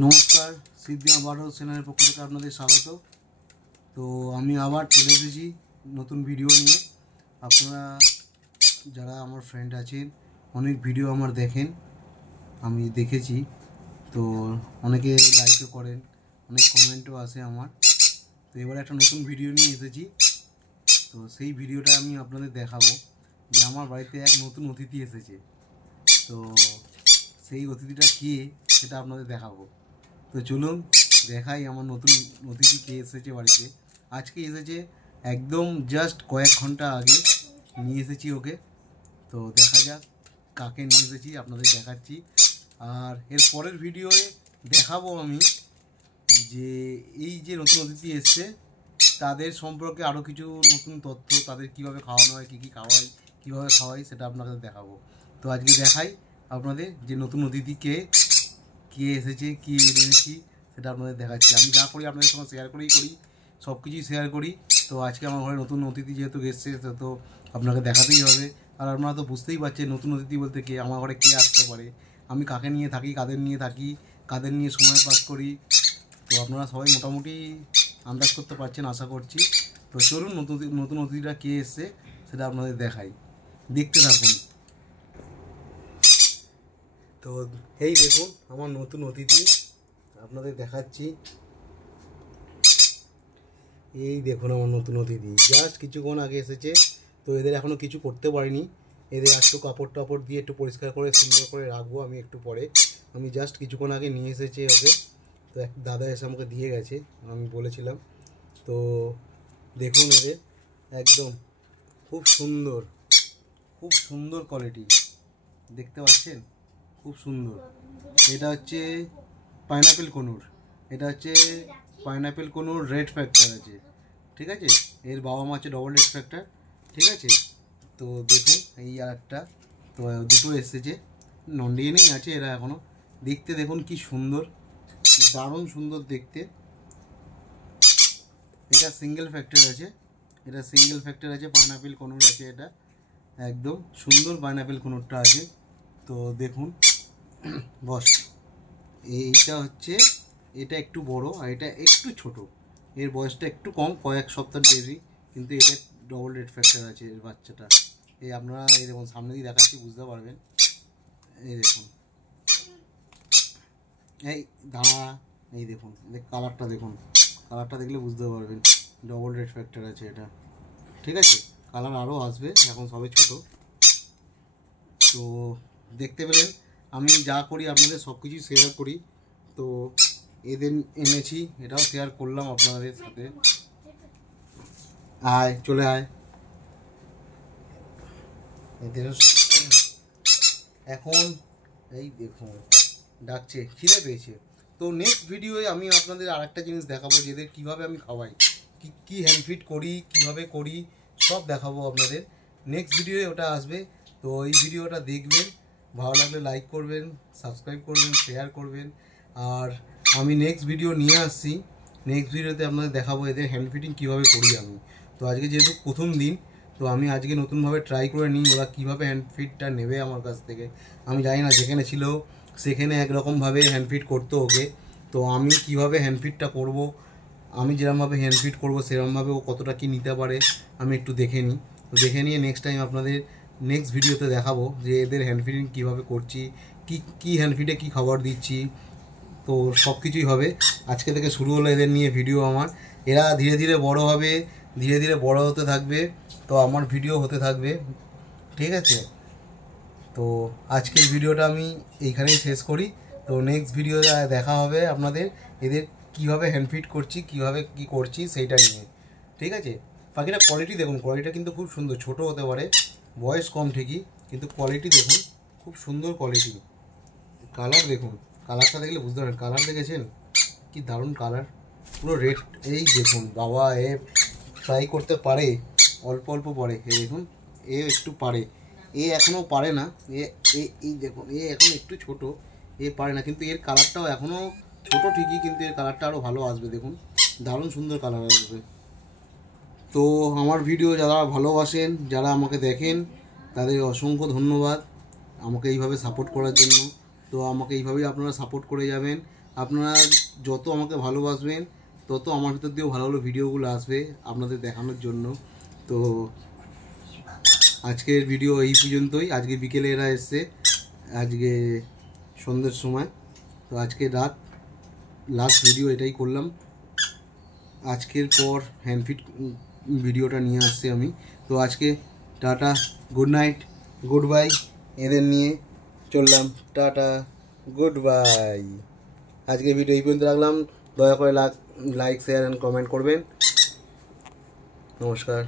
নমস্কার, সিদ্ধিমা bird house চ্যানেলের পক্ষ থেকে আপনাদের স্বাগত। তো আমি আবার চলে এসেছি নতুন ভিডিও নিয়ে। আপনারা যারা আমার ফ্রেন্ড আছেন, অনেক ভিডিও আমার দেখেন, আমি দেখেছি। তো অনেকে লাইকও করেন, অনেক কমেন্টও আসে আমার। তো এবার একটা নতুন ভিডিও নিয়ে এসেছি। তো সেই ভিডিওটা আমি আপনাদের দেখাবো যে আমার বাড়িতে এক নতুন অতিথি এসেছে। তো সেই অতিথিটা কে সেটা আপনাদের দেখাবো। তো চলুন দেখাই আমার নতুন অতিথি কে এসেছে বাড়িতে। আজকে এসেছে, একদম জাস্ট কয়েক ঘন্টা আগে নিয়ে এসেছি ওকে। তো দেখা যাক কাকে নিয়ে এসেছি, আপনাদের দেখাচ্ছি। আর এর পরের ভিডিওয়ে দেখাবো আমি যে এই যে নতুন অতিথি এসছে তাদের সম্পর্কে আরও কিছু নতুন তথ্য, তাদের কীভাবে খাওয়ানো হয়, কী কী খাওয়াই, কীভাবে খাওয়াই, সেটা আপনাদের দেখাবো। তো আজকে দেখাই আপনাদের যে নতুন অতিথি কে এসেছে, কী এনেছি, সেটা আপনাদের দেখাচ্ছি। আমি যা করি আপনাদের সঙ্গে শেয়ার করি, সব কিছুই শেয়ার করি। তো আজকে আমার ঘরে নতুন অতিথি যেহেতু এসছে, তো আপনাকে দেখাতেই হবে। আর আপনারা তো বুঝতেই পারছেন নতুন অতিথি বলতে কে, আমার ঘরে কে আসতে পারে, আমি কাকে নিয়ে থাকি, কাদের নিয়ে সময় পাস করি। তো আপনারা সবাই মোটামুটি আন্দাজ করতে পারছেন আশা করছি। তো চলুন নতুন অতিথিটা কে এসছে সেটা আপনাদের দেখাই, দেখতে থাকুন। তো এই দেখুন আমার নতুন অতিথি, আপনাদের দেখাচ্ছি। এই দেখুন আমার নতুন অতিথি জাস্ট কিছুক্ষণ আগে এসেছে। তো এদের এখনও কিছু করতে পারিনি, এদের একটু কাপড় টাপড় দিয়ে একটু পরিষ্কার করে সুন্দর করে রাখবো আমি একটু পরে। আমি জাস্ট কিছুক্ষণ আগে নিয়ে এসেছি ওকে। তো এক দাদা এসে আমাকে দিয়ে গেছে, আমি বলেছিলাম। তো দেখুন এদের একদম খুব সুন্দর কোয়ালিটি, দেখতে পাচ্ছেন, খুব সুন্দর। এটা হচ্ছে পাইনাপেল কনুর, রেড ফ্যাক্টর আছে, ঠিক আছে। এর বাবা মা আছে ডবল রেড ফ্যাক্টর, ঠিক আছে। তো দেখুন এই আর একটা, তো দুটো এসেছে, নন্ডিয়েনেই আছে এরা এখনও। দেখতে দেখুন কি সুন্দর, দারুণ সুন্দর দেখতে। এটা সিঙ্গেল ফ্যাক্টর আছে, পাইনাপেল কনুর আছে, এটা একদম সুন্দর পাইনাপেল কনুরটা আছে। তো দেখুন বস, এইটা হচ্ছে, এটা একটু বড় আর এটা একটু ছোট, এর বয়সটা একটু কম, কয়েক সপ্তাহ দেরি, কিন্তু এটা ডবল রেড ফ্যাক্টর আছে এর বাচ্চাটা। এই আপনারা এই দেখুন, সামনে দিয়ে দেখাচ্ছি বুঝতে পারবেন। এই দেখুন, এই দাঁড়া, এই দেখুন কালারটা দেখলে বুঝতে পারবেন, ডবল রেড ফ্যাক্টর আছে এটা, ঠিক আছে। কালার আরও আসবে, এখন সবে ছোট। তো দেখতে পেলেন আমি যা করি আপনাদের সব কিছুই শেয়ার করি। তো এদের এনেছি, এটাও শেয়ার করলাম আপনাদের সাথে। আয়, চলে আয়। এদের এখন এই দেখুন ডাকছে, খিদে পেয়েছে। তো নেক্সট ভিডিওয়ে আমি আপনাদের আর একটা জিনিস দেখাবো, যে এদের কীভাবে আমি খাওয়াই, কী হ্যান্ড ফিড করি, কীভাবে করি, সব দেখাবো আপনাদের। নেক্সট ভিডিওয়ে ওটা আসবে। তো এই ভিডিওটা দেখবেন, ভালো লাগলে লাইক করবেন, সাবস্ক্রাইব করবেন, শেয়ার করবেন। আর আমি নেক্সট ভিডিও নিয়ে আসছি, নেক্সট ভিডিওতে আপনাদের দেখাবো এদের হ্যান্ড ফিডিং কীভাবে করি আমি। তো আজকে যেহেতু প্রথম দিন, তো আমি আজকে নতুনভাবে ট্রাই করে নিই ওরা কীভাবে হ্যান্ড ফিডটা নেবে আমার কাছ থেকে। আমি জানি না, যেখানে ছিল সেখানে একরকমভাবে হ্যান্ড ফিড করতো ওকে। তো আমি কীভাবে হ্যান্ড ফিডটা করবো, আমি যেরকমভাবে হ্যান্ড ফিড করবো সেরকমভাবে ও কতটা কী নিতে পারে আমি একটু দেখে নিই। তো দেখে নিয়ে নেক্সট টাইম আপনাদের নেক্সট ভিডিওতে দেখাবো যে এদের হ্যান্ড ফিডিং কীভাবে করছি, কী হ্যান্ড ফিডে কী খাবার দিচ্ছি। তো সব কিছুই হবে। আজকে থেকে শুরু হলো এদের নিয়ে ভিডিও আমার। এরা ধীরে ধীরে বড় হবে, ধীরে ধীরে বড় হতে থাকবে, তো আমার ভিডিও হতে থাকবে, ঠিক আছে। তো আজকের ভিডিওটা আমি এইখানেই শেষ করি। তো নেক্সট ভিডিও দেখা হবে আপনাদের এদের কীভাবে হ্যান্ড ফিড করছি, কীভাবে কী করছি সেইটা নিয়ে, ঠিক আছে। পাখিটা কোয়ালিটি দেখুন, কোয়ালিটিটা কিন্তু খুব সুন্দর, ছোট হতে পারে, বয়স কম ঠিকই, কিন্তু কোয়ালিটি দেখুন খুব সুন্দর কোয়ালিটি। কালার দেখুন, কালারটা দেখলে বুঝতে পারেন, কালার দেখেছেন কি দারুণ কালার, পুরো রেড। এই দেখুন বাবা, এ ট্রাই করতে পারে, অল্প অল্প পারে, এ দেখুন এ একটু পারে, এ এখনও পারে না, এই দেখুন এ এখন একটু ছোট, এ পারে না, কিন্তু এর কালারটাও এখনও ছোট ঠিকই, কিন্তু এর কালারটা আরও ভালো আসবে, দেখুন দারুণ সুন্দর কালার আসবে। তো আমার ভিডিও যারা ভালোবাসেন, যারা আমাকে দেখেন, তাদের অসংখ্য ধন্যবাদ আমাকে এইভাবে সাপোর্ট করার জন্য। তো আমাকে এইভাবেই আপনারা সাপোর্ট করে যাবেন। আপনারা যত আমাকে ভালোবাসবেন তত আমার ভিতর দিয়েও ভালো ভালো ভিডিওগুলো আসবে আপনাদের দেখানোর জন্য। তো আজকের ভিডিও এই পর্যন্তই। আজকে বিকেলে এরা এসছে, আজকে সন্ধ্যের সময়। তো আজকে রাত লাস্ট ভিডিও এটাই করলাম। আজকের পর হ্যান্ডফিট ভিডিওটা নিয়ে আসছি আমি। তো আজকে tata, good night, good bye, এদের নিয়ে চললাম। Tata, good bye. আজকে ভিডিও এই পর্যন্ত রাখলাম। দয়া করে লাইক, শেয়ার অ্যান্ড কমেন্ট করবেন। নমস্কার।